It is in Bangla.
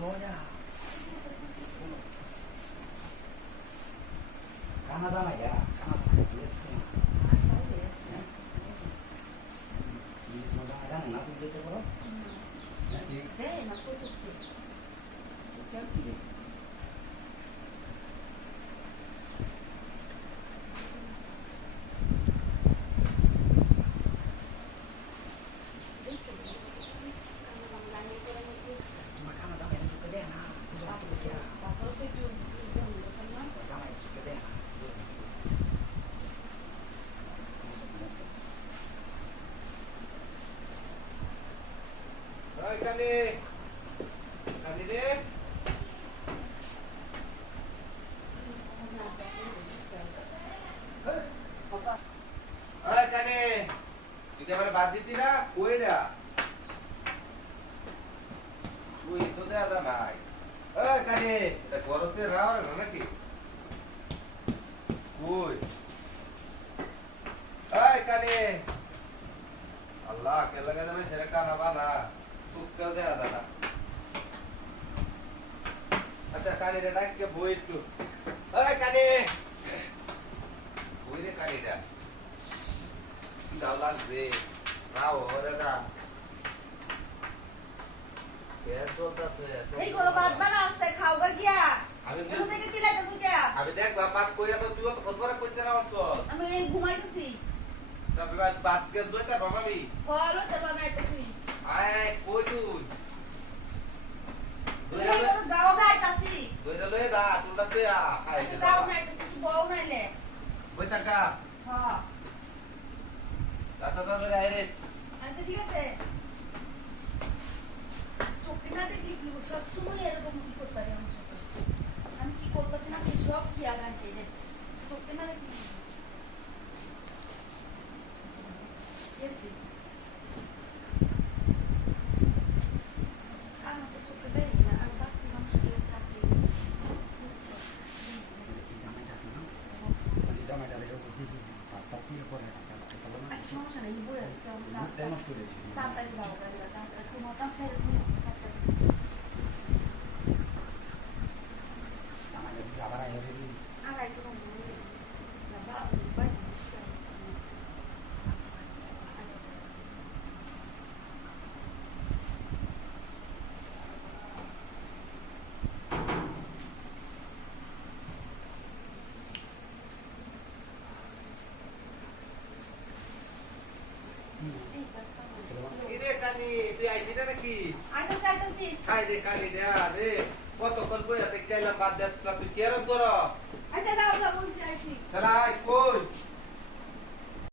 মজা কানা জানা গা কানা জানা গেছে মজা জানা না তুই যেতে পারো হ্যাঁ ঠিক না তো চুপটি চল কি Kali, kali deh. Kali, kita mana badi tidak? Kue dah. Kue itu dah ada naik. Kali, kita korot deh rawat mana ki? Kue. Kali. Allah, kalau kita mana cerita apa na? Sukar deh ada na. Acha kali dah naik ke boy itu. Kali. Boy deh kali dah. Daulat deh. Rao, orang dah. Biar contoh saya. এই কোনো বাদ বানাচ্ছে খাওগা গিয়া আমি থেকে চিল্লাইতেছ কে আমি দেখ বাপ কইরা তো তুই তো খবর কইতে না আসছ আমি ঘুমাইতেছি তবে বাদ করে দইতা বাবাবি হলো তো বানাইতেছি আয় কই তুই তুই তো যাও নাইতাছি দইরা লয়ে দা তুলটা তুই খাই দে যাও নাইতাছি বউ নাইলে বইতা কা হ্যাঁ দাদা দাদা আইরে আচ্ছা ঠিক আছে চোখে না দেখলি কি সব সময় এরকম কি করতে পারি আমার সাথে আমি কি করতেছি না কি সব খেয়াল রাখি রে চোখে না দেখলি Yes. Ano to চোখে দেয় না আর বাকি মানুষ দিয়ে থাকতে জামাইটা আছে না জামাইটা দেখো পাতি পরে আচ্ছা সমস্যা নেই বই আছে মুখটা নষ্ট হয়েছে তাড়াতাড়ি যাও গাড়িটা তাড়াতাড়ি ঘুমাতাম ছেড়ে জামাইটা দিকে আবার আয় রে আর একটু না বাবা ইরে কানি তুই আইছিস নাকি আইতা চাইতাছি খাই রে কালি রে কত কল বইয়া তে কাইলাম বাদ দে তুই কেরস কর আইতা যাও বলছি